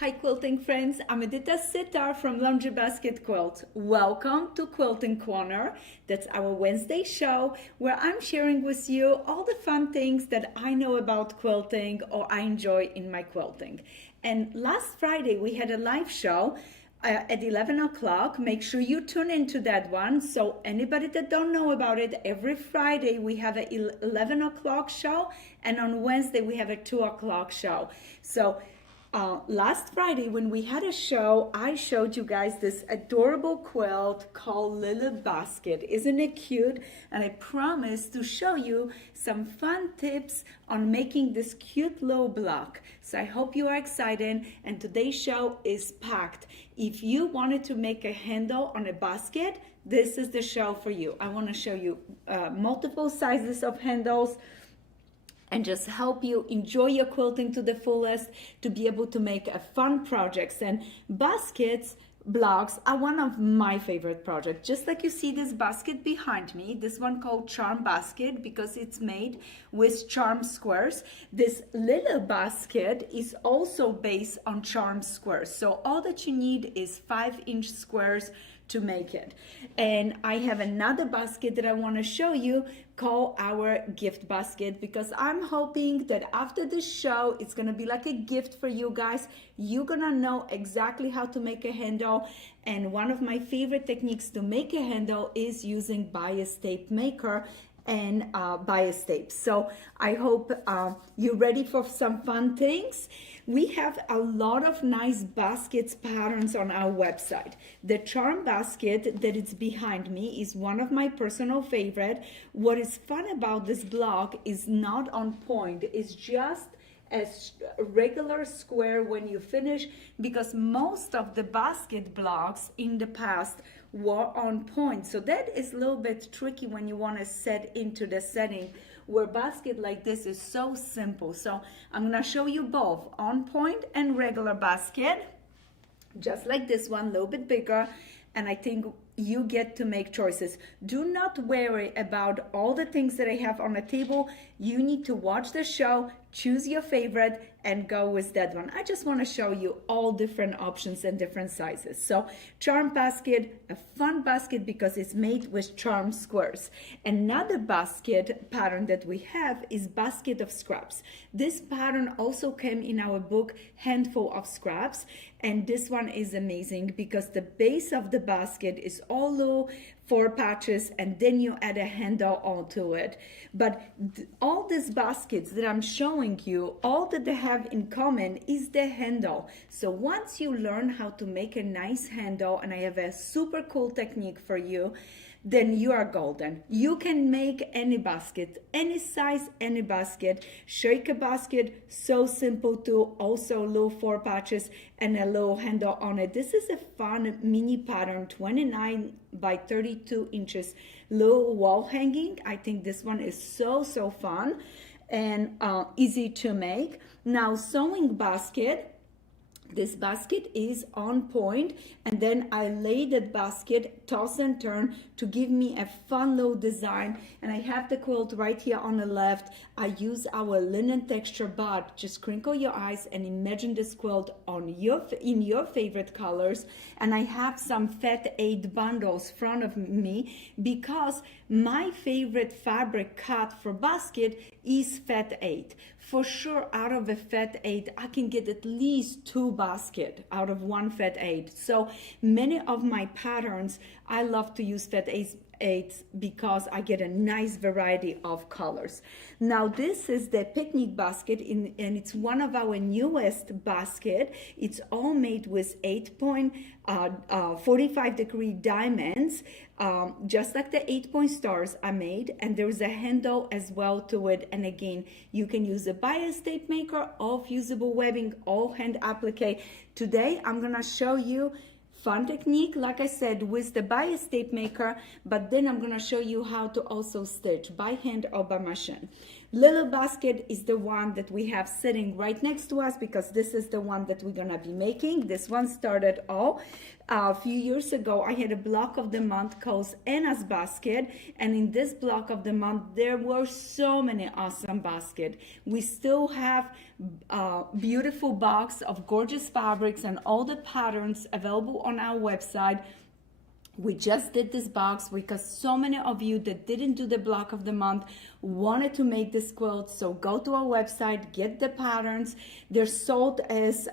Hi quilting friends, I'm Edyta Sitar from Laundry Basket Quilt. Welcome to Quilting Corner. That's our Wednesday show where I'm sharing with you all the fun things that I know about quilting or I enjoy in my quilting. And last Friday we had a live show at 11 o'clock. Make sure you tune into that one. So anybody that don't know about it, every Friday we have a 11 o'clock show, and on Wednesday we have a 2 o'clock show. So last Friday when we had a show, I showed you guys this adorable quilt called Little Basket. Isn't it cute? And I promised to show you some fun tips on making this cute little block. So I hope you are excited, and today's show is packed. If you wanted to make a handle on a basket, this is the show for you. I want to show you multiple sizes of handles and just help you enjoy your quilting to the fullest, to be able to make a fun projects. And baskets blocks are one of my favorite projects. Just like you see this basket behind me, this one called Charm Basket because it's made with charm squares. This little basket is also based on charm squares. So all that you need is 5-inch squares to make it. And I have another basket that I want to show you called our gift basket, because I'm hoping that after this show it's gonna be like a gift for you guys. You're gonna know exactly how to make a handle, and one of my favorite techniques to make a handle is using bias tape maker and bias tape. So I hope you're ready for some fun things. We have a lot of nice baskets patterns on our website. The charm basket that is behind me is one of my personal favorite. What is fun about this block is not on point. It's just a regular square when you finish, because most of the basket blocks in the past were on point. So that is a little bit tricky when you want to set into the setting, where basket like this is so simple. So I'm gonna show you both on point and regular basket, just like this one, a little bit bigger. And I think you get to make choices. Do not worry about all the things that I have on the table. You need to watch the show, choose your favorite, and go with that one. I just want to show you all different options and different sizes. So charm basket, a fun basket because it's made with charm squares. Another basket pattern that we have is basket of scraps. This pattern also came in our book Handful of Scraps, and this one is amazing because the base of the basket is all little 4 patches, and then you add a handle onto it. But all these baskets that I'm showing you, all that they have in common is the handle. So once you learn how to make a nice handle, and I have a super cool technique for you, then you are golden. You can make any basket, any size, any basket. Shake a basket, so simple too. Also little 4 patches and a little handle on it. This is a fun mini pattern, 29 by 32 inches, little wall hanging. I think this one is so fun and easy to make. Now sewing basket. This basket is on point, and then I lay that basket, toss and turn, to give me a fun little design. And I have the quilt right here on the left. I use our linen texture, but just crinkle your eyes and imagine this quilt on in your favorite colors. And I have some Fat 8 bundles in front of me because my favorite fabric cut for basket is Fat 8. For sure, out of a Fat 8, I can get at least 2 basket out of one Fat 8. So many of my patterns, I love to use Fat 8 because I get a nice variety of colors. Now this is the picnic basket, and it's one of our newest basket. It's all made with 8.45-degree diamonds, just like the 8-point stars are made, and there's a handle as well to it. And again, you can use a bias tape maker or fusible webbing or hand applique. Today I'm gonna show you fun technique, like I said, with the bias tape maker, but then I'm gonna show you how to also stitch by hand or by machine. Little basket is the one that we have sitting right next to us because this is the one that we're gonna be making. This one started all a few years ago. I had a block of the month called Anna's basket, and in this block of the month there were so many awesome baskets. We still have a beautiful box of gorgeous fabrics and all the patterns available on our website. We just did this box because so many of you that didn't do the block of the month wanted to make this quilt. So go to our website, get the patterns. They're sold as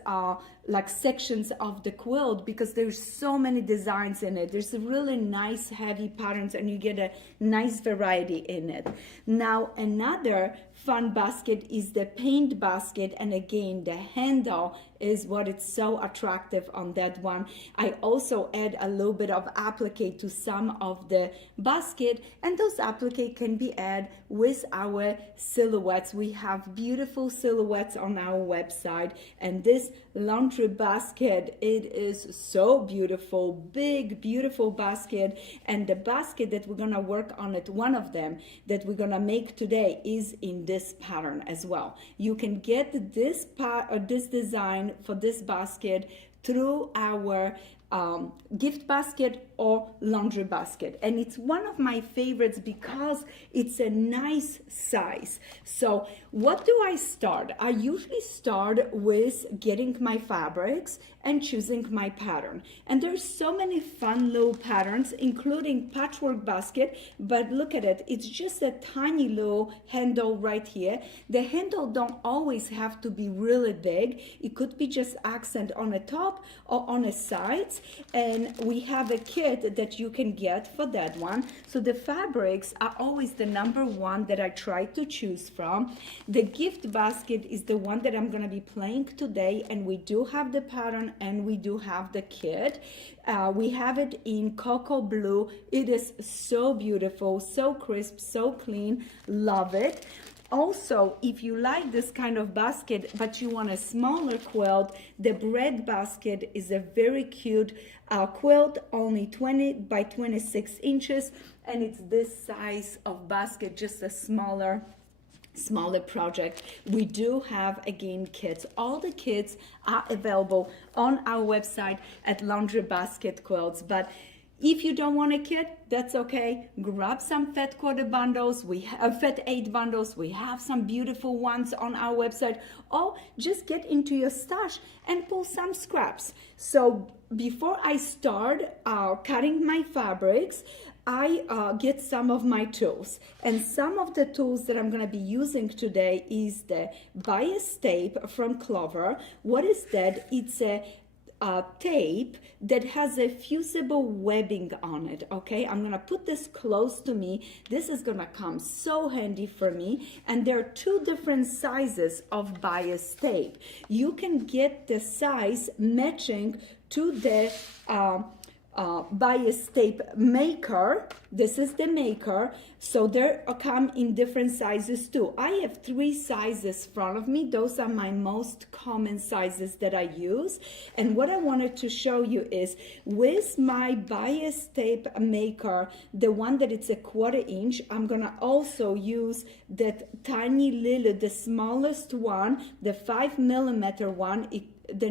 like sections of the quilt because there's so many designs in it. There's really nice heavy patterns and you get a nice variety in it. Now another fun basket is the paint basket, and again the handle is what it's so attractive on that one. I also add a little bit of applique to some of the basket, and those applique can be added with our silhouettes. We have beautiful silhouettes on our website, and this laundry basket, it is so beautiful, big beautiful basket. And the basket that we're gonna work on it, one of them that we're gonna make today, is in this pattern as well. You can get this this design for this basket through our gift basket or laundry basket, and it's one of my favorites because it's a nice size. So what do I start? I usually start with getting my fabrics and choosing my pattern, and there's so many fun little patterns, including patchwork basket. But look at it, it's just a tiny little handle right here. The handle don't always have to be really big. It could be just accent on the top or on the sides, and we have a kit that you can get for that one. So the fabrics are always the number one that I try to choose from. The gift basket is the one that I'm going to be playing today, and we do have the pattern and we do have the kit. We have it in cocoa blue. It is so beautiful, so crisp, so clean. Love it. Also, if you like this kind of basket but you want a smaller quilt, the bread basket is a very cute quilt, only 20 by 26 inches, and it's this size of basket, just a smaller project. We do have, again, kits. All the kits are available on our website at Laundry Basket Quilts. But if you don't want a kit, that's okay. Grab some Fat Quarter bundles. We have Fat 8 bundles. We have some beautiful ones on our website. Or just get into your stash and pull some scraps. So before I start cutting my fabrics, I get some of my tools, and some of the tools that I'm going to be using today is the bias tape from Clover. What is that? It's a tape that has a fusible webbing on it. Okay, I'm gonna put this close to me. This is gonna come so handy for me. And there are two different sizes of bias tape. You can get the size matching to the bias tape maker. This is the maker, so they come in different sizes too. I have 3 sizes in front of me. Those are my most common sizes that I use. And what I wanted to show you is with my bias tape maker, the one that it's a 1/4 inch, I'm gonna also use that tiny little, the smallest one, the 5mm one. The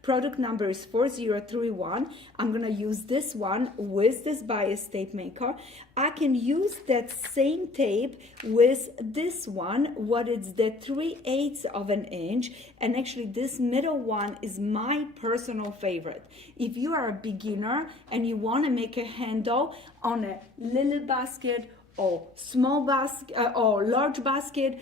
product number is 4031. I'm gonna use this one with this bias tape maker. I can use that same tape with this one, what is the 3/8 of an inch, and actually this middle one is my personal favorite. If you are a beginner and you want to make a handle on a little basket or small basket or large basket,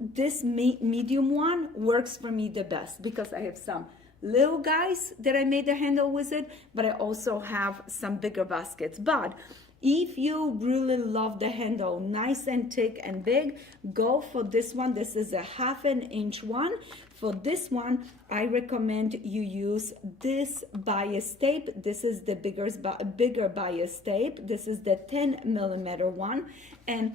this medium one works for me the best because I have some little guys that I made a handle with it, but I also have some bigger baskets. But if you really love the handle nice and thick and big, go for this one. This is a 1/2 inch one. For this one, I recommend you use this bias tape. This is the bigger bias tape. This is the 10mm one. And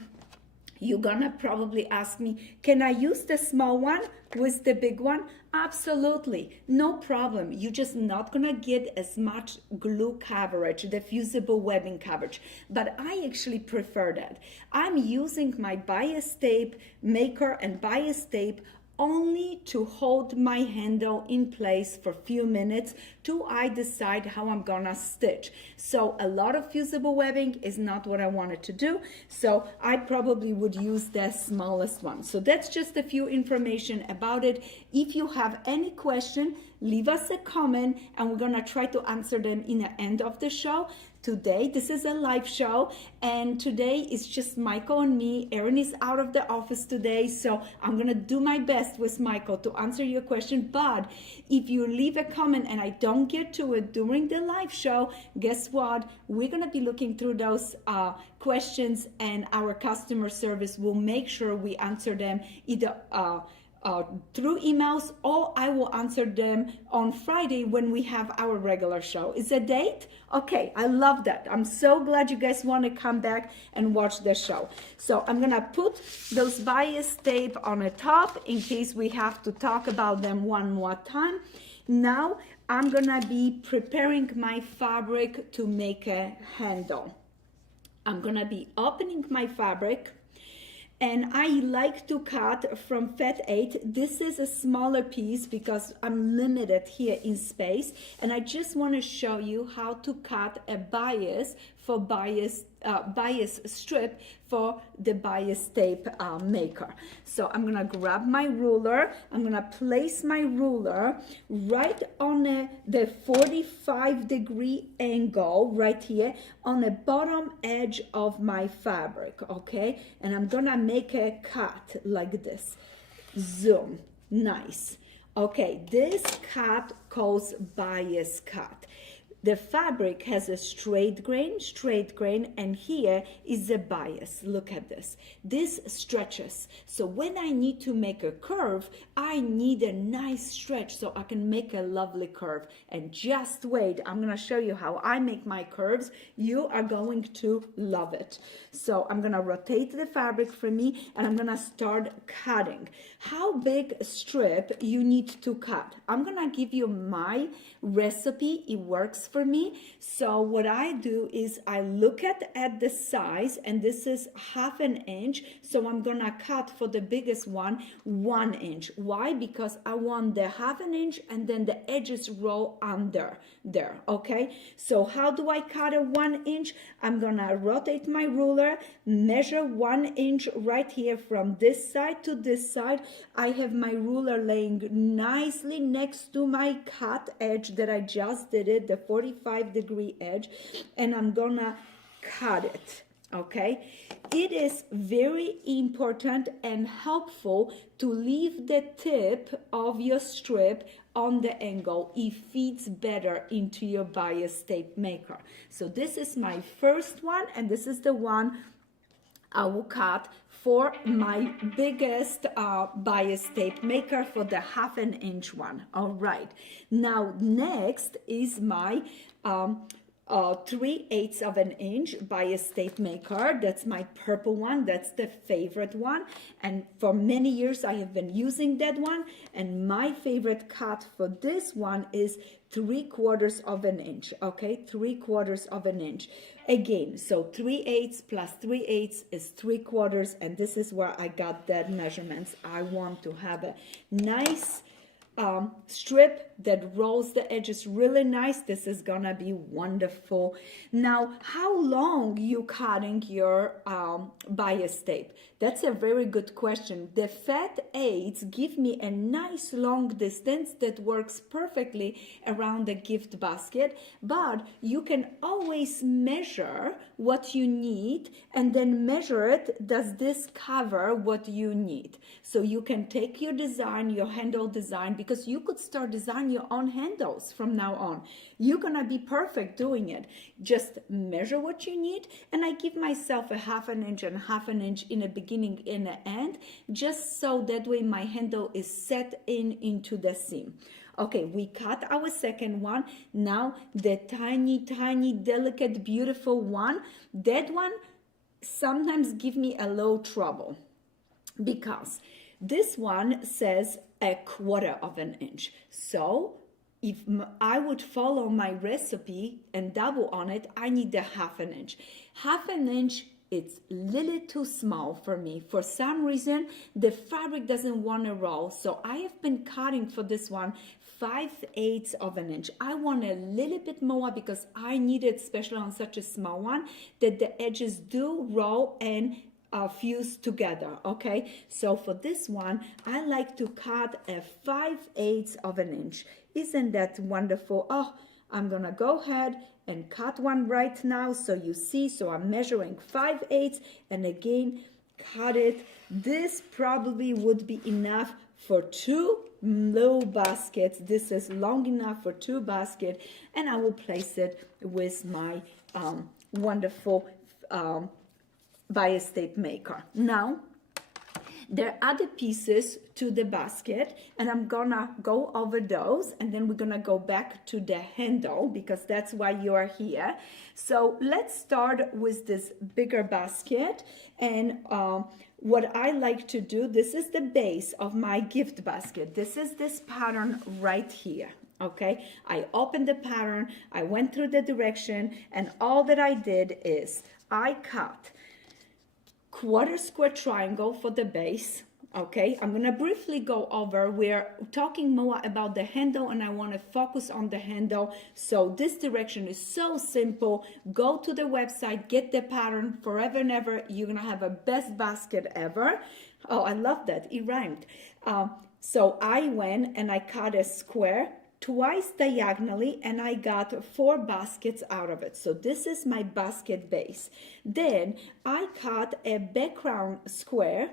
You're gonna probably ask me, can I use the small one with the big one? Absolutely, no problem. You're just not gonna get as much glue coverage, the fusible webbing coverage, but I actually prefer that. I'm using my bias tape maker and bias tape only to hold my handle in place for a few minutes till I decide how I'm gonna stitch. So a lot of fusible webbing is not what I wanted to do, so I probably would use the smallest one. So that's just a few information about it. If you have any question, leave us a comment and we're gonna try to answer them in the end of the show. Today, this is a live show, and today is just Michael and me. Erin is out of the office today, so I'm gonna do my best with Michael to answer your question. But if you leave a comment and I don't get to it during the live show, guess what? We're gonna be looking through those questions, and our customer service will make sure we answer them either through emails, or I will answer them on Friday when we have our regular show. Is a date? Okay, I love that. I'm so glad you guys want to come back and watch the show. So I'm gonna put those bias tape on the top in case we have to talk about them one more time. Now I'm gonna be preparing my fabric to make a handle. I'm gonna be opening my fabric, and I like to cut from Fat 8. This is a smaller piece because I'm limited here in space, and I just want to show you how to cut a bias for bias strip for the bias tape maker. So I'm gonna grab my ruler. I'm gonna place my ruler right on the 45-degree angle right here on the bottom edge of my fabric, okay? And I'm gonna make a cut like this. Zoom, nice. Okay, this cut calls bias cut. The fabric has a straight grain, and here is the bias. Look at this. This stretches. So when I need to make a curve, I need a nice stretch so I can make a lovely curve. And just wait, I'm going to show you how I make my curves. You are going to love it. So I'm going to rotate the fabric for me, and I'm going to start cutting. How big strip you need to cut? I'm going to give you my recipe. It works for me. So what I do is I look at the size, and this is 1/2 inch. So I'm gonna cut for the biggest one 1 inch. Why? Because I want the 1/2 inch and then the edges roll under there. Okay. So how do I cut a 1 inch? I'm gonna rotate my ruler, measure 1 inch right here from this side to this side. I have my ruler laying nicely next to my cut edge that I just did it, the 45-degree edge, and I'm gonna cut it. Okay, it is very important and helpful to leave the tip of your strip on the angle. It fits better into your bias tape maker. So this is my first one, and this is the one I will cut for my biggest bias tape maker, for the 1/2 inch one. All right, now next is my 3/8 of an inch bias tape maker. That's my purple one. That's the favorite one, and for many years I have been using that one. And my favorite cut for this one is 3/4 of an inch. Okay, 3/4 of an inch. Again, so 3/8 plus 3/8 is 3/4, and this is where I got that measurements. I want to have a nice strip that rolls the edges really nice. This is gonna be wonderful. Now, how long you cutting your bias tape? That's a very good question. The Fat 8s give me a nice long distance that works perfectly around the gift basket, but you can always measure what you need and then measure it. Does this cover what you need? So you can take your design, your handle design, because you could start designing your own handles from now on. You're gonna be perfect doing it. Just measure what you need, and I give myself a 1/2 inch and 1/2 inch in the beginning and the end, just so that way my handle is set into the seam. Okay, we cut our second one. Now the tiny, delicate, beautiful one, that one sometimes give me a little trouble, because this one says 1/4 of an inch. So if I would follow my recipe and double on it, I need a 1/2 inch. 1/2 inch, it's a little too small for me. For some reason, the fabric doesn't want to roll. So I have been cutting for this one 5/8 of an inch. I want a little bit more because I need it, especially on such a small one, that the edges do roll and fuse together. Okay, so for this one, I like to cut a 5/8 of an inch. Isn't that wonderful? Oh, I'm gonna go ahead and cut one right now so you see. So I'm measuring 5/8 and again cut it. This probably would be enough for 2 little baskets. This is long enough for 2 baskets, and I will place it with my wonderful bias tape maker. Now there are other pieces to the basket, and I'm gonna go over those, and then we're gonna go back to the handle because that's why you are here. So let's start with this bigger basket. And what I like to do, this is the base of my gift basket. This is this pattern right here. Okay, I opened the pattern, I went through the direction, and all that I did is I cut 1/4 square triangle for the base. Okay, I'm gonna briefly go over. We're talking more about the handle, and I want to focus on the handle. So this direction is so simple. Go to the website, get the pattern, forever and ever. You're gonna have a best basket ever. Oh, I love that, it rhymed. So I went and I cut a square twice diagonally, and I got 4 baskets out of it. So this is my basket base. Then I cut a background square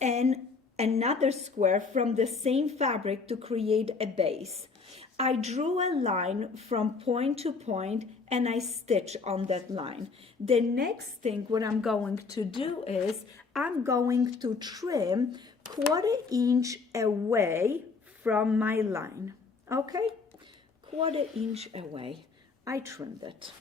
and another square from the same fabric to create a base. I drew a line from point to point and I stitch on that line. The next thing what I'm going to do is I'm going to trim 1/4 inch away from my line. Okay, 1/4 inch away. I trimmed it.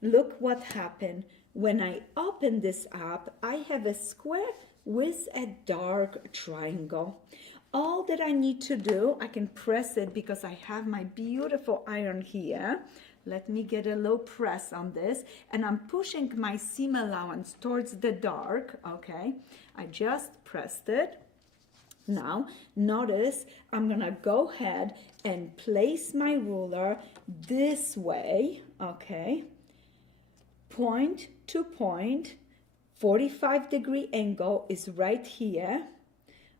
Look what happened. When I open this up, I have a square with a dark triangle. All that I need to do, I can press it because I have my beautiful iron here. Let me get a little press on this, and I'm pushing my seam allowance towards the dark. Okay, I just pressed it. Now, notice I'm gonna go ahead and place my ruler this way, okay? Point to point, 45-degree angle is right here.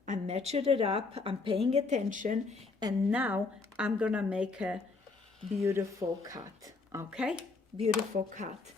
I measured it up, I'm paying attention, and now I'm gonna make a beautiful cut, okay? Beautiful cut.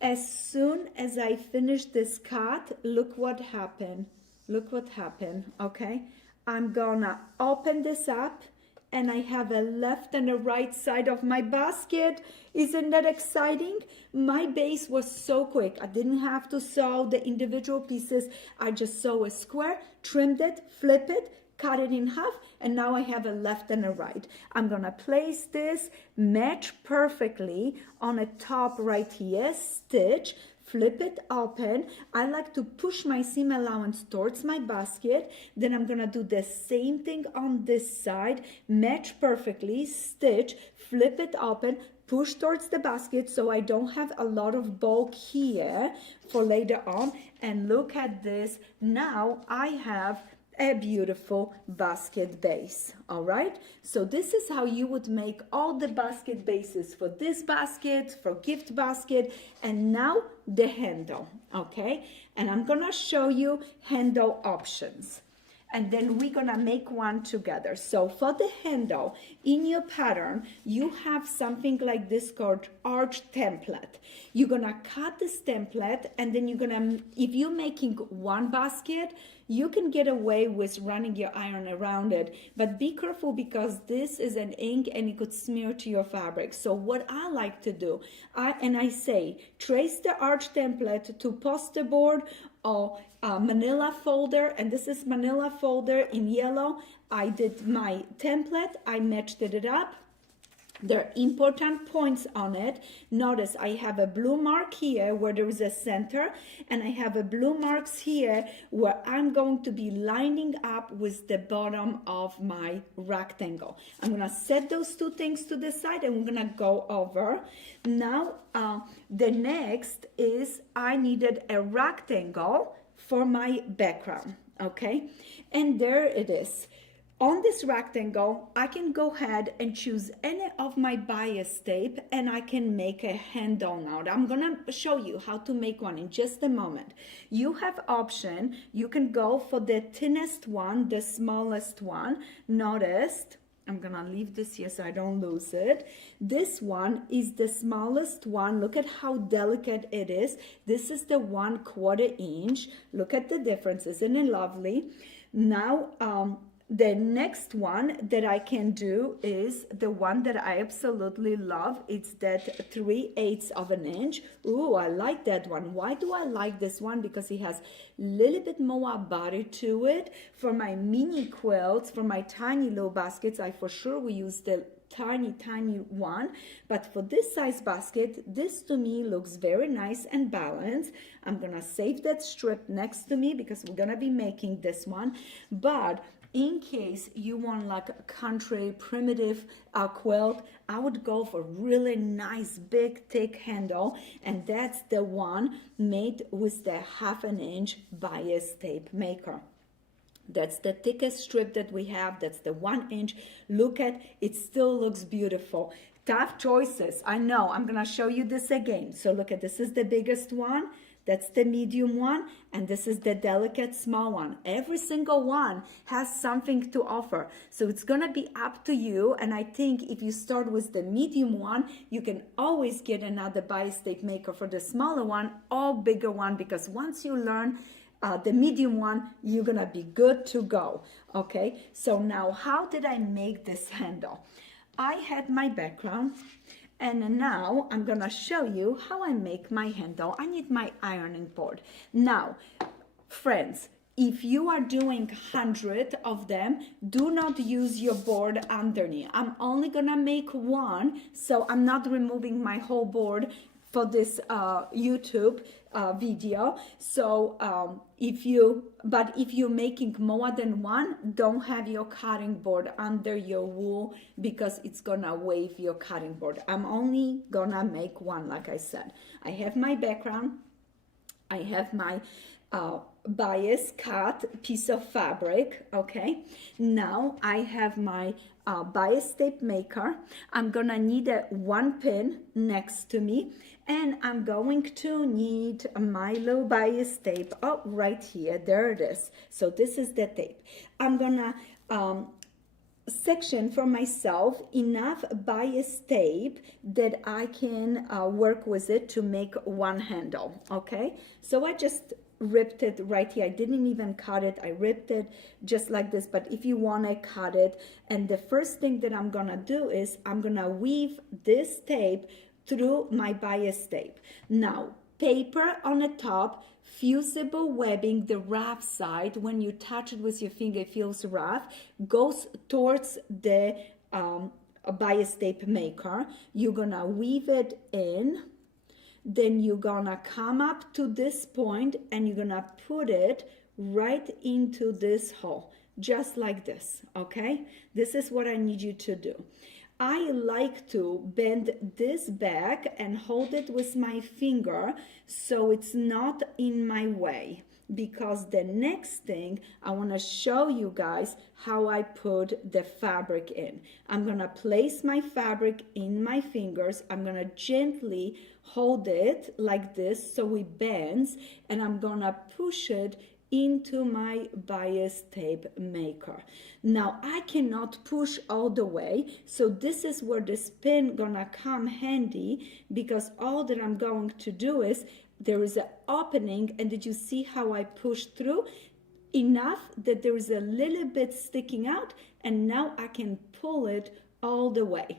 As soon as I finish this cut, look what happened. Look what happened, okay? I'm gonna open this up, and I have a left and a right side of my basket. Isn't that exciting? My base was so quick. I didn't have to sew the individual pieces. I just sew a square, trimmed it, flip it, cut it in half, and now I have a left and a right. I'm gonna place this, match perfectly on a top right here, stitch, flip it open. I like to push my seam allowance towards my basket. Then I'm gonna do the same thing on this side, match perfectly, stitch, flip it open, push towards the basket so I don't have a lot of bulk here for later on. And look at this. Now I have a beautiful basket base. All right, so this is how you would make all the basket bases for this basket, for gift basket, and now the handle. Okay, and I'm gonna show you handle options, and then we're gonna make one together. So for the handle, in your pattern, you have something like this called arch template. You're gonna cut this template, and then you're gonna, if you're making one basket, you can get away with running your iron around it, but be careful because this is an ink and it could smear to your fabric. So what I like to do, I say, trace the arch template to poster board or manila folder, and this is manila folder in yellow. I did my template, I matched it up, There are important points on it. Notice I have a blue mark here where there is a center, and I have a blue marks here where I'm going to be lining up with the bottom of my rectangle. I'm gonna set those two things to the side and we're gonna go over. Now, the next is I needed a rectangle for my background, okay? And there it is. On this rectangle, I can go ahead and choose any of my bias tape and I can make a handle now. I'm gonna show you how to make one in just a moment. You have option, you can go for the thinnest one, the smallest one. Notice, I'm gonna leave this here so I don't lose it. This one is the smallest one. Look at how delicate it is. This is the 1/4 inch. Look at the difference, isn't it lovely? Now, the next one that I can do is the one that I absolutely love. It's that 3/8 of an inch. Ooh, I like that one. Why do I like this one? Because it has a little bit more body to it. For my mini quilts, for my tiny little baskets, I for sure will use the tiny one, but for this size basket, this to me looks very nice and balanced. I'm gonna save that strip next to me because we're gonna be making this one. But in case you want like a country primitive quilt, I would go for really nice big thick handle, and that's the one made with the 1/2 inch bias tape maker. That's the thickest strip that we have. That's the 1 inch. Look at it, still looks beautiful. Tough choices, I know. I'm gonna show you this again. So look at, this is the biggest one. That's the medium one, and this is the delicate small one. Every single one has something to offer. So it's gonna be up to you, and I think if you start with the medium one, you can always get another bias tape maker for the smaller one or bigger one, because once you learn the medium one, you're gonna be good to go, okay? So now, how did I make this handle? I had my background, and now I'm gonna show you how I make my handle. I need my ironing board. Now, friends, if you are doing 100 of them, do not use your board underneath. I'm only gonna make one, so I'm not removing my whole board for this YouTube video. So if you're making more than one, don't have your cutting board under your wool, because it's gonna wave your cutting board. I'm only gonna make one, like I said. I have my background, I have my bias cut piece of fabric, okay? Now I have my bias tape maker. I'm gonna need a 1 pin next to me, and I'm going to need my little bias tape. Oh, right here, there it is. So this is the tape. I'm gonna section for myself enough bias tape that I can work with it to make one handle, okay? So I just ripped it right here. I didn't even cut it. I ripped it just like this, but if you want to cut it, and the first thing that I'm gonna do is I'm gonna weave this tape through my bias tape. Now, paper on the top, fusible webbing, the rough side, when you touch it with your finger, it feels rough, goes towards the bias tape maker. You're gonna weave it in, then you're gonna come up to this point and you're gonna put it right into this hole, just like this, okay? This is what I need you to do. I like to bend this back and hold it with my finger so it's not in my way, because the next thing I want to show you guys how I put the fabric in. I'm going to place my fabric in my fingers. I'm going to gently hold it like this so it bends, and I'm going to push it into my bias tape maker. Now I cannot push all the way, so this is where the pin gonna come handy, because all that I'm going to do is there is an opening, and did you see how I pushed through enough that there is a little bit sticking out, and now I can pull it all the way.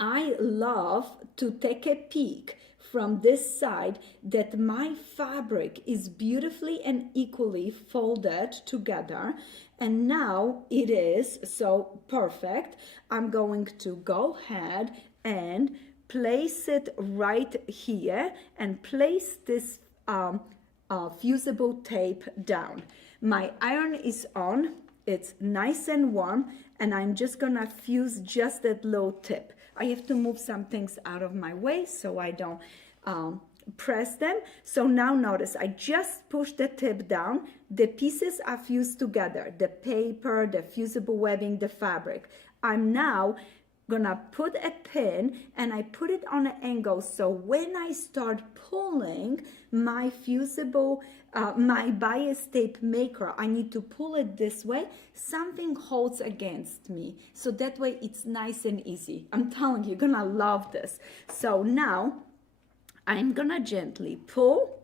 I love to take a peek from this side that my fabric is beautifully and equally folded together, And now it is so perfect. I'm going to go ahead and place it right here and place this fusible tape down. My iron is on, it's nice and warm, and I'm just gonna fuse just that low tip. I have to move some things out of my way so I don't press them. So now notice I just push the tip down, the pieces are fused together, the paper, the fusible webbing, the fabric. I'm now gonna put a pin and I put it on an angle so when I start pulling my fusible my bias tape maker, I need to pull it this way, something holds against me, so that way it's nice and easy. I'm telling you, you're gonna love this. So now I'm gonna gently pull,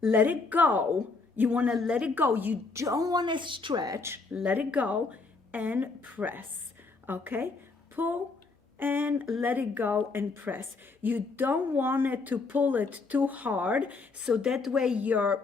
let it go. You want to let it go, you don't want to stretch, let it go and press. Okay, pull and let it go and press. You don't want it to pull it too hard, so that way your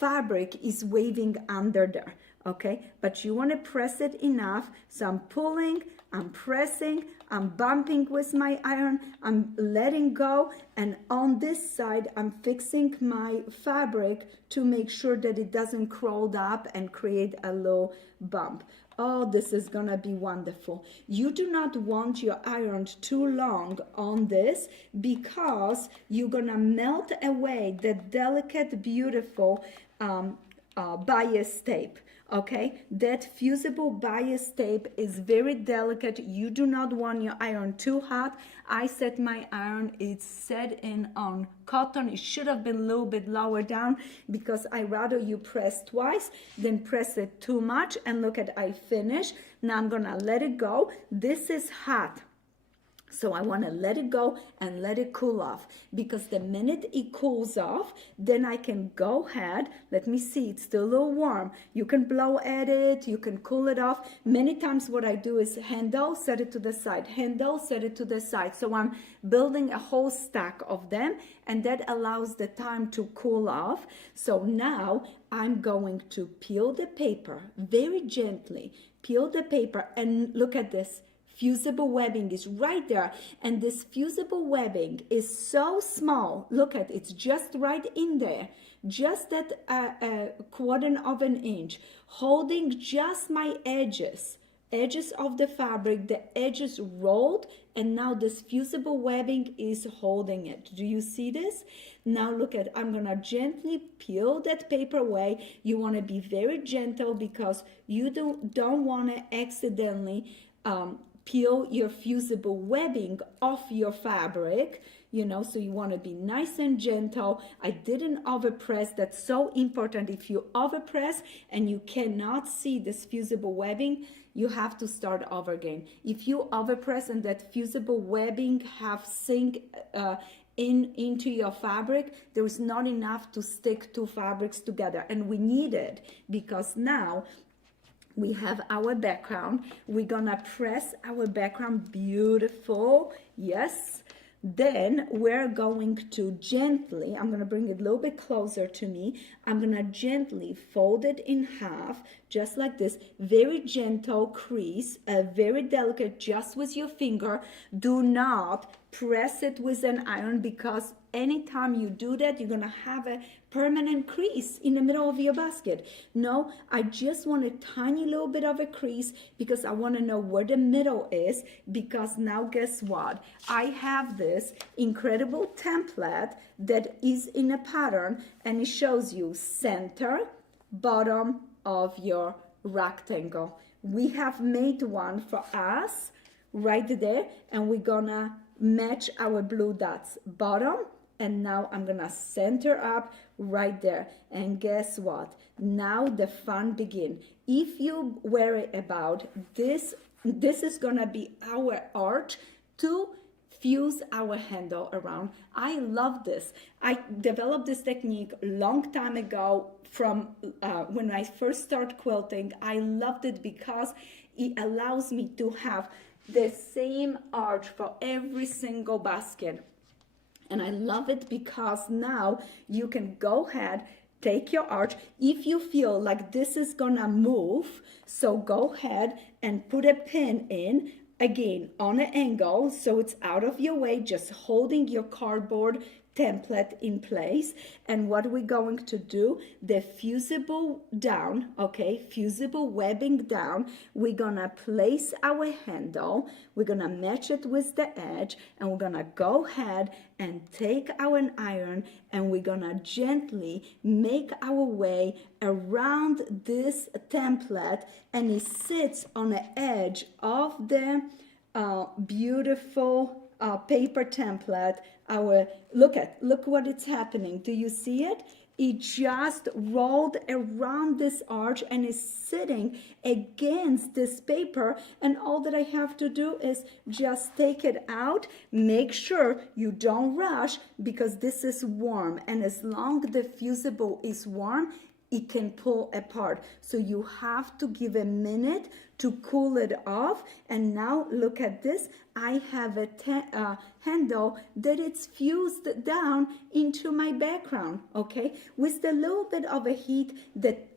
fabric is waving under there. Okay, but you want to press it enough. So I'm pulling, I'm pressing, I'm bumping with my iron, I'm letting go, and on this side I'm fixing my fabric to make sure that it doesn't curl up and create a low bump. Oh, this is gonna be wonderful. You do not want your iron too long on this because you're gonna melt away the delicate, beautiful bias tape. Okay, that fusible bias tape is very delicate. You do not want your iron too hot. I set my iron, it's set in on cotton. It should have been a little bit lower down because I rather you press twice than press it too much. And look at, I finish. Now I'm gonna let it go. This is hot. So I want to let it go and let it cool off, because the minute it cools off, then I can go ahead. Let me see, it's still a little warm. You can blow at it, you can cool it off. Many times what I do is handle, set it to the side, handle, set it to the side. So I'm building a whole stack of them, and that allows the time to cool off. So now I'm going to peel the paper very gently, peel the paper, and look at this. Fusible webbing is right there, and this fusible webbing is so small. Look at it, it's just right in there, just that a quarter of an inch, holding just my edges of the fabric. The edges rolled, and now this fusible webbing is holding it. Do you see this? Now look at, I'm gonna gently peel that paper away. You want to be very gentle because you don't want to accidentally peel your fusible webbing off your fabric, you know, so you want to be nice and gentle. I didn't overpress. That's so important. If you overpress and you cannot see this fusible webbing, you have to start over again. If you overpress and that fusible webbing have sink into your fabric, there is not enough to stick two fabrics together, and we need it because now we have our background. We're gonna press our background beautiful, yes. Then we're going to gently, I'm gonna bring it a little bit closer to me. I'm gonna gently fold it in half, just like this. Very gentle crease, very delicate, just with your finger. Do not press it with an iron, because anytime you do that, you're gonna have a permanent crease in the middle of your basket. No, I just want a tiny little bit of a crease because I want to know where the middle is, because now guess what? I have this incredible template that is in a pattern, and it shows you center, bottom of your rectangle. We have made one for us right there, and we're gonna match our blue dots bottom, and now I'm gonna center up right there. And guess what? Now the fun begin. If you worry about this, this is gonna be our arch to fuse our handle around. I love this. I developed this technique a long time ago from when I first started quilting. I loved it because it allows me to have the same arch for every single basket. And I love it because now you can go ahead, take your arch. If you feel like this is gonna move, so go ahead and put a pin in, again, on an angle, so it's out of your way, just holding your cardboard template in place. And what we're going to do, the fusible down, okay, fusible webbing down, we're gonna place our handle, we're gonna match it with the edge, and we're gonna go ahead and take our iron, and we're gonna gently make our way around this template, and it sits on the edge of the beautiful paper template. Look what it's happening. Do you see it? It just rolled around this arch and is sitting against this paper, and all that I have to do is just take it out. Make sure you don't rush, because this is warm, and as long as the fusible is warm, it can pull apart. So you have to give a minute to cool it off. And now look at this. I have a handle that it's fused down into my background, okay? With a little bit of a heat that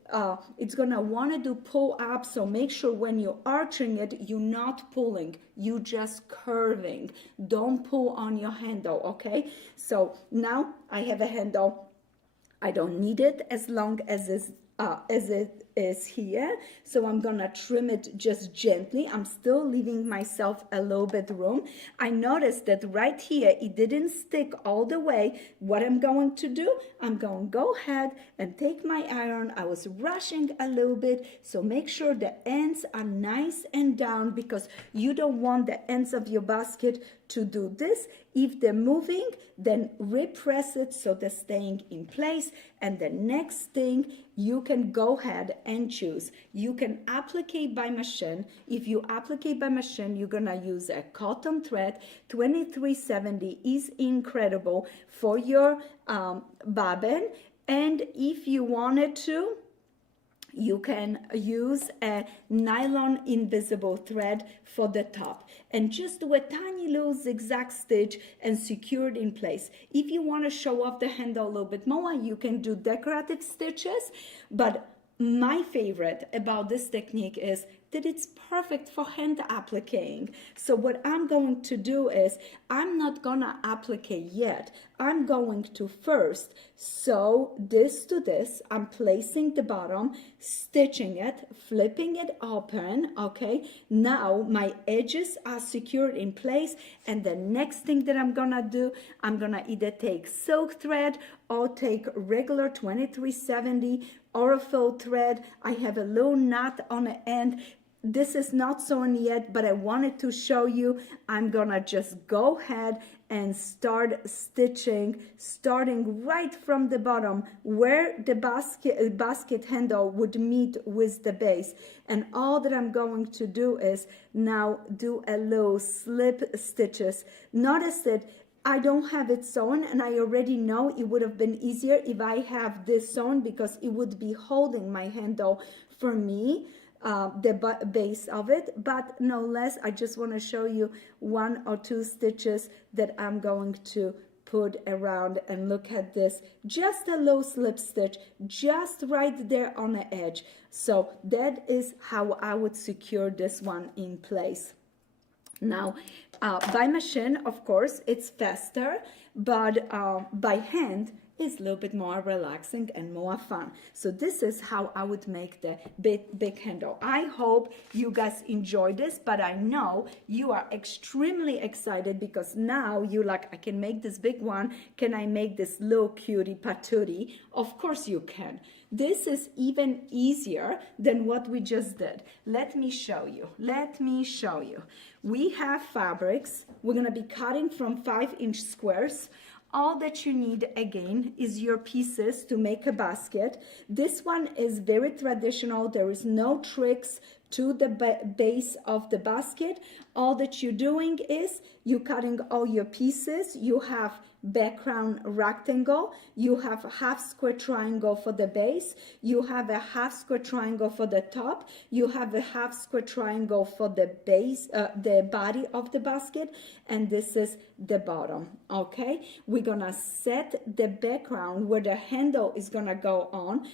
it's gonna wanna do pull up. So make sure when you're arching it, you're not pulling, you just curving. Don't pull on your handle, okay? So now I have a handle. I don't need it as long as it is here. So I'm gonna trim it just gently. I'm still leaving myself a little bit room. I noticed that right here, it didn't stick all the way. What I'm going to do, I'm going to go ahead and take my iron. I was rushing a little bit, so make sure the ends are nice and down, because you don't want the ends of your basket to do this. If they're moving, then repress it so they're staying in place. And the next thing, you can go ahead and choose. You can applique by machine. If you applique by machine, you're gonna use a cotton thread. 2370 is incredible for your bobbin. And if you wanted to, you can use a nylon invisible thread for the top, and just do a tiny little zigzag stitch and secure it in place. If you want to show off the handle a little bit more, you can do decorative stitches, but my favorite about this technique is that it's perfect for hand appliquing. So what I'm going to do is, I'm not gonna applique yet. I'm going to first sew this to this. I'm placing the bottom, stitching it, flipping it open, okay? Now my edges are secured in place, and the next thing that I'm gonna do, I'm gonna either take silk thread or take regular 2370 or a faux thread. I have a little knot on the end. This is not sewn yet, but I wanted to show you. I'm gonna just go ahead and start stitching, starting right from the bottom where the basket handle would meet with the base. And all that I'm going to do is now do a little slip stitches. Notice that I don't have it sewn, and I already know it would have been easier if I have this sewn, because it would be holding my handle for me, the base of it. But no less, I just want to show you 1 or 2 stitches that I'm going to put around, and look at this, just a low slip stitch just right there on the edge. So that is how I would secure this one in place. Now, by machine, of course, it's faster, but by hand is a little bit more relaxing and more fun. So this is how I would make the big handle. I hope you guys enjoy this, but I know you are extremely excited, because now you're like, I can make this big one. Can I make this little cutie patootie? Of course you can. This is even easier than what we just did. Let me show you. Let me show you. We have fabrics. We're going to be cutting from 5-inch squares. All that you need, again, is your pieces to make a basket. This one is very traditional. There is no tricks to the base of the basket. All that you're doing is you're cutting all your pieces. You have background rectangle, you have a half square triangle for the base, you have a half square triangle for the top, you have a half square triangle for the base, the body of the basket, and this is the bottom. Okay, we're gonna set the background where the handle is gonna go on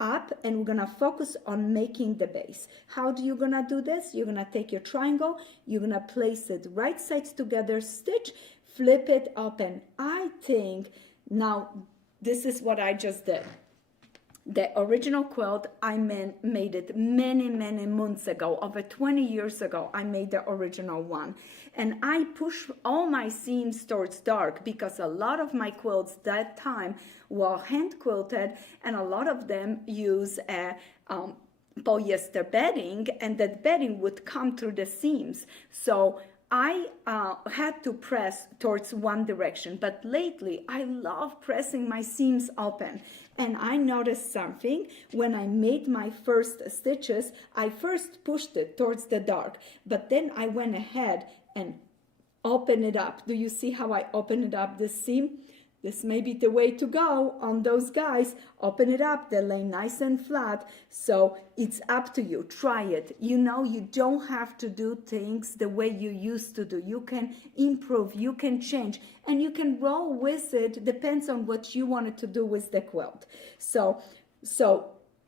up, and we're gonna focus on making the base. How do you gonna do this? You're gonna take your triangle, you're gonna place it right sides together, stitch, flip it open. I think now this is what I just did. The original quilt, I made it many months ago, over 20 years ago. I made the original one, and I pushed all my seams towards dark because a lot of my quilts that time were hand quilted, and a lot of them use a polyester bedding, and that bedding would come through the seams. So I had to press towards one direction, but lately I love pressing my seams open. And I noticed something when I made my first stitches. I first pushed it towards the dark, but then I went ahead and opened it up. Do you see how I open it up, this seam? This may be the way to go on those guys. Open it up, they lay nice and flat. So it's up to you, try it. You know, you don't have to do things the way you used to do. You can improve, you can change, and you can roll with it. Depends on what you wanted to do with the quilt. So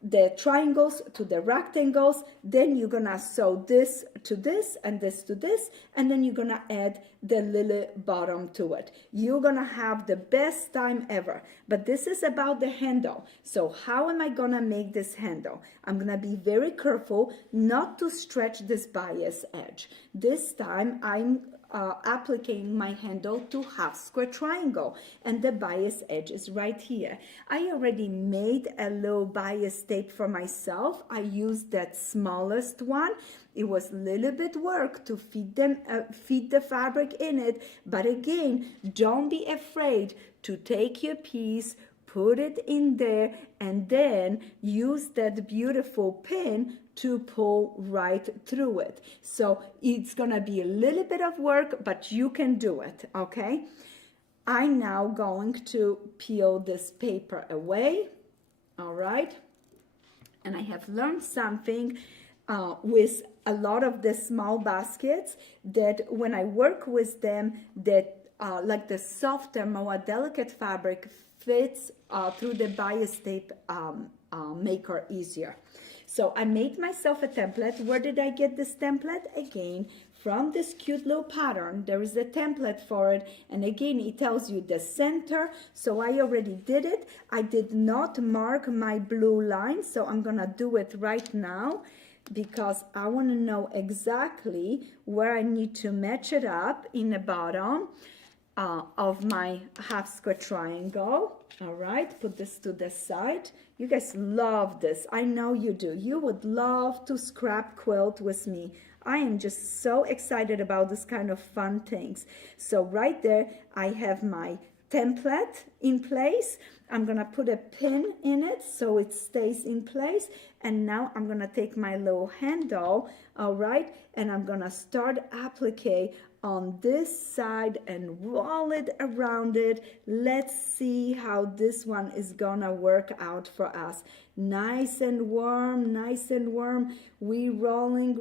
the triangles to the rectangles, then you're gonna sew this to this and this to this, and then you're gonna add the little bottom to it. You're gonna have the best time ever. But this is about the handle. So how am I gonna make this handle? I'm gonna be very careful not to stretch this bias edge. This time I'm applying my handle to half square triangle, and the bias edge is right here. I already made a little bias tape for myself. I used that smallest one. It was a little bit work to feed the fabric in it, but again, don't be afraid to take your piece, put it in there, and then use that beautiful pin to pull right through it. So it's gonna be a little bit of work, but you can do it, okay? I'm now going to peel this paper away, all right? And I have learned something with a lot of the small baskets, that when I work with them, that like the softer, more delicate fabric fits through the bias tape maker easier. So I made myself a template. Where did I get this template? Again, from this cute little pattern. There is a template for it, and again it tells you the center. So I already did it. I did not mark my blue line, so I'm gonna do it right now because I want to know exactly where I need to match it up in the bottom of my half square triangle. All right, put this to the side. You guys love this. I know you do. You would love to scrap quilt with me. I am just so excited about this kind of fun things. So right there, I have my template in place. I'm gonna put a pin in it so it stays in place. And now I'm gonna take my little handle, all right, and I'm gonna start applying on this side and roll it around it. Let's see how this one is gonna work out for us. Nice and warm, nice and warm. Re-rolling.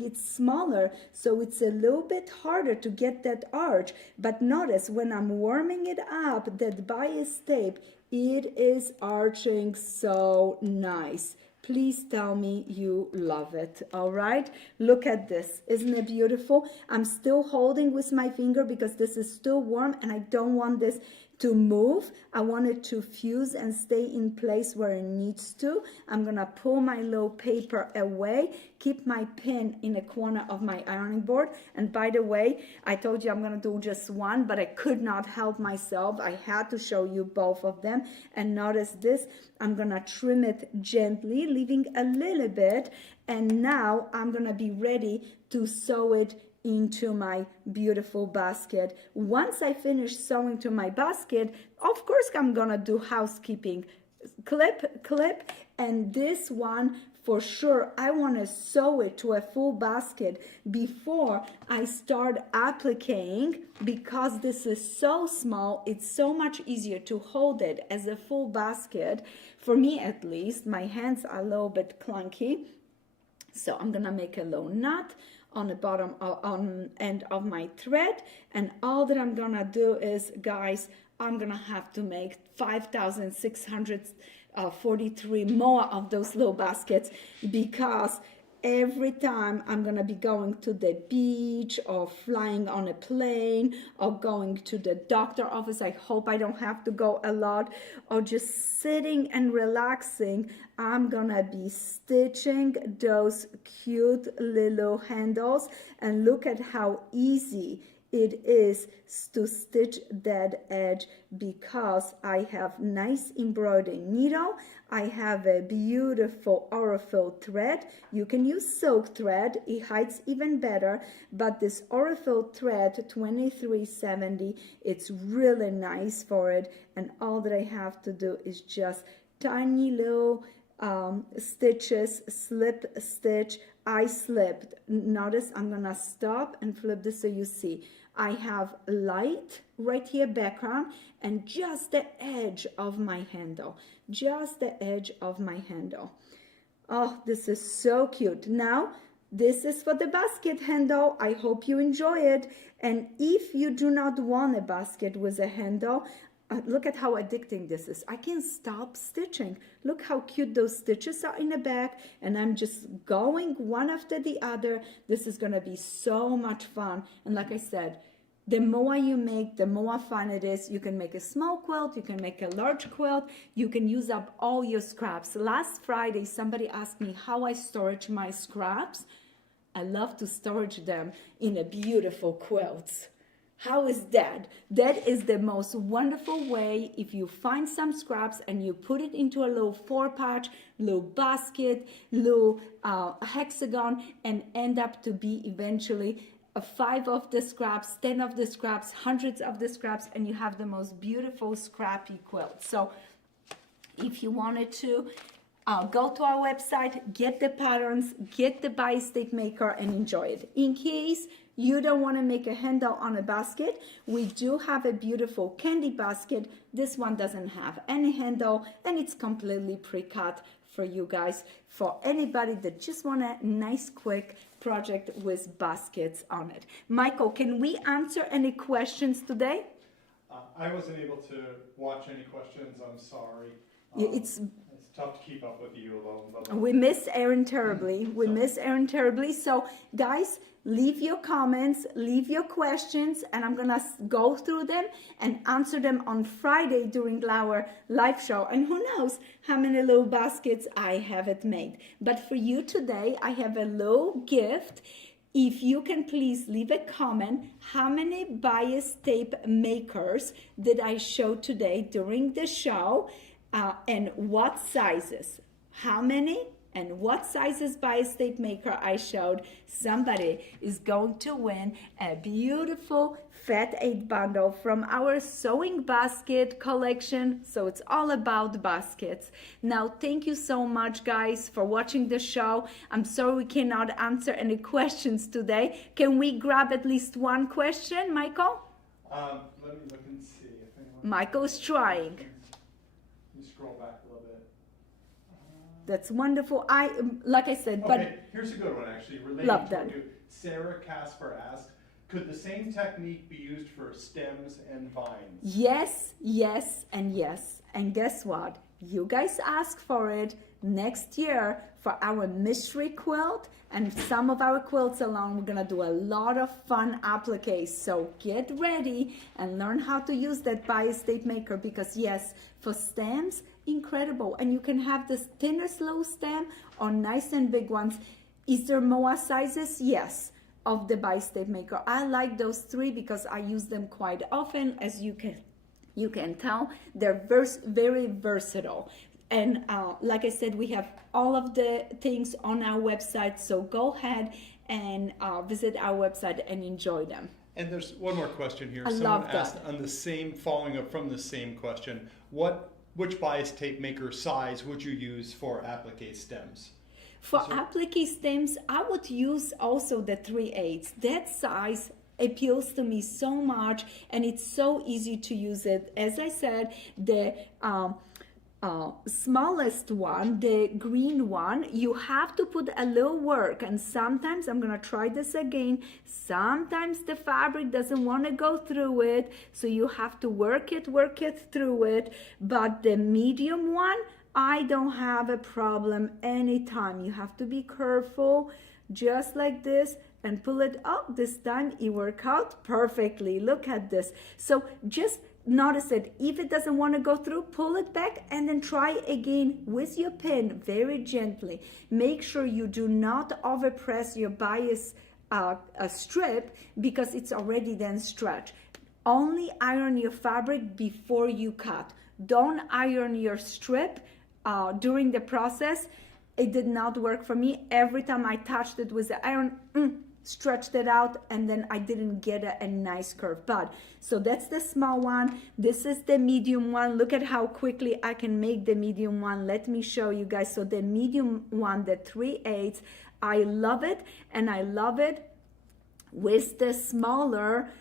It's smaller, so it's a little bit harder to get that arch. But notice when I'm warming it up, that bias tape, it is arching so nice. Please tell me you love it, all right? Look at this, isn't it beautiful? I'm still holding with my finger because this is still warm and I don't want this to move. I want it to fuse and stay in place where it needs to. I'm gonna pull my little paper away, keep my pin in a corner of my ironing board. And by the way, I told you I'm gonna do just one, but I could not help myself. I had to show you both of them. And notice this, I'm gonna trim it gently, leaving a little bit. And now I'm gonna be ready to sew it into my beautiful basket. Once I finish sewing to my basket, of course I'm gonna do housekeeping. Clip, and this one for sure I want to sew it to a full basket before I start applying, because this is so small, it's so much easier to hold it as a full basket. For me at least, my hands are a little bit clunky. So I'm gonna make a little knot on the bottom on end of my thread, and all that I'm gonna do is, guys, I'm gonna have to make 5,643 more of those little baskets, because every time I'm gonna be going to the beach or flying on a plane or going to the doctor office, I hope I don't have to go a lot, or just sitting and relaxing, I'm gonna be stitching those cute little handles. And look at how easy it is to stitch that edge, because I have nice embroidery needle, I have a beautiful Aurifil thread. You can use silk thread, it hides even better, but this Aurifil thread 2370, it's really nice for it. And all that I have to do is just tiny little stitches, slip stitch. I slipped. Notice I'm gonna stop and flip this so you see. I have light right here background and just the edge of my handle. Just the edge of my handle. Oh, this is so cute. Now, this is for the basket handle. I hope you enjoy it. And if you do not want a basket with a handle, look at how addicting this is. I can stop stitching. Look how cute those stitches are in the back, and I'm just going one after the other. This is gonna be so much fun. And like I said, the more you make, the more fun it is. You can make a small quilt, you can make a large quilt, you can use up all your scraps. Last Friday, somebody asked me how I storage my scraps. I love to storage them in a beautiful quilts. How is that? That is the most wonderful way. If you find some scraps and you put it into a little 4-patch, little basket, little hexagon, and end up to be eventually 5 of the scraps, 10 of the scraps, hundreds of the scraps, and you have the most beautiful scrappy quilt. So if you wanted to, go to our website, get the patterns, get the bi-state maker, and enjoy it. In case you don't want to make a handle on a basket, we do have a beautiful candy basket. This one doesn't have any handle, and it's completely pre-cut for you guys, for anybody that just want a nice quick project with baskets on it. Michael, can we answer any questions today? I wasn't able to watch any questions, I'm sorry. It's tough to keep up with you alone. We miss Erin terribly. We miss Erin terribly. So guys, leave your comments, leave your questions, and I'm gonna go through them and answer them on Friday during our live show. And who knows how many little baskets I haven't made. But for you today, I have a little gift. If you can please leave a comment, how many bias tape makers did I show today during the show? And what sizes, how many and what sizes bias tape maker I showed. Somebody is going to win a beautiful Fat 8 bundle from our sewing basket collection. So it's all about baskets. Now, thank you so much, guys, for watching the show. I'm sorry we cannot answer any questions today. Can we grab at least one question, Michael? Let me look and see. Michael's trying. Scroll back a little bit. That's wonderful. Like I said, okay, but here's a good one actually. Love that. Sarah Casper asked, could the same technique be used for stems and vines? Yes, yes, and yes. And guess what? You guys asked for it next year for our mystery quilt and some of our quilts along. We're gonna do a lot of fun appliques. So get ready and learn how to use that bias tape maker, because yes, for stems, incredible. And you can have this thinner slow stem or nice and big ones. Is there more sizes? Yes, of the bias tape maker. I like those 3 because I use them quite often. As you can tell, they're very versatile. And like I said, we have all of the things on our website, so go ahead and visit our website and enjoy them. And there's one more question here. I Someone love asked that. on the same, following up from the same question, which bias tape maker size would you use for applique stems? For Yes, sir. applique stems, I would use also the 3/8. That size appeals to me so much, and it's so easy to use it. As I said, the smallest one, the green one, you have to put a little work, and sometimes I'm gonna try this again, sometimes the fabric doesn't want to go through it, so you have to work it through it. But the medium one, I don't have a problem anytime. You have to be careful, just like this, and pull it up. This time it worked out perfectly. Look at this. So just notice it. If it doesn't want to go through, pull it back and then try again with your pin very gently. Make sure you do not overpress your bias strip, because it's already then stretched. Only iron your fabric before you cut. Don't iron your strip during the process. It did not work for me. Every time I touched it with the iron, stretched it out, and then I didn't get a nice curve. But so that's the small one. This is the medium one. Look at how quickly I can make the medium one. Let me show you guys. So the medium one, the 3/8, I love it, and I love it with the smaller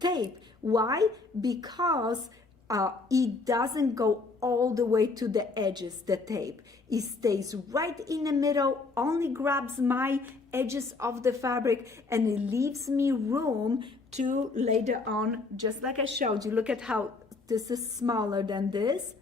tape. Why? Because it doesn't go all the way to the edges, the tape. It stays right in the middle, only grabs my edges of the fabric, and it leaves me room to later on, just like I showed you. Look at how this is smaller than this.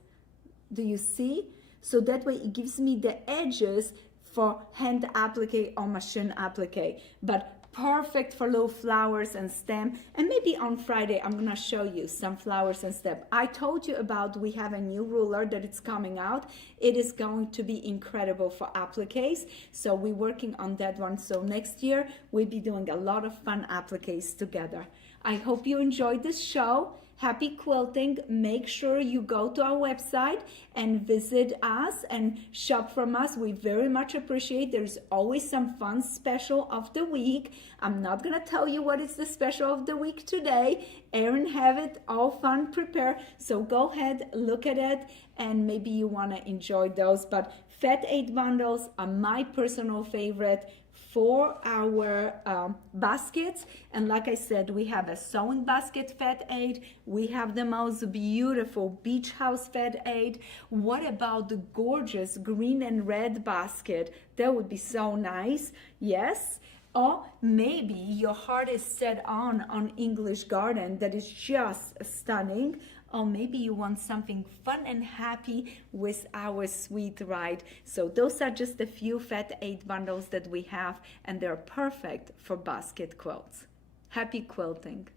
Do you see? So that way it gives me the edges for hand applique or machine applique. But perfect for little flowers and stem. And maybe on Friday I'm gonna show you some flowers and stem. I told you about, we have a new ruler that it's coming out. It is going to be incredible for appliques, so we're working on that one. So next year we'll be doing a lot of fun appliques together. I hope you enjoyed this show. Happy quilting. Make sure you go to our website and visit us and shop from us. We very much appreciate. There's always some fun special of the week. I'm not gonna tell you what is the special of the week today. Erin have it all fun prepared, so go ahead, look at it, and maybe you want to enjoy those. But Fat 8 bundles are my personal favorite for our baskets. And like I said, we have a sewing basket Fat 8. We have the most beautiful beach house Fat 8. What about the gorgeous green and red basket? That would be so nice. Yes. Or maybe your heart is set on English Garden, that is just stunning. Or maybe you want something fun and happy with our sweet ride. So those are just a few Fat 8 bundles that we have, and they're perfect for basket quilts. Happy quilting.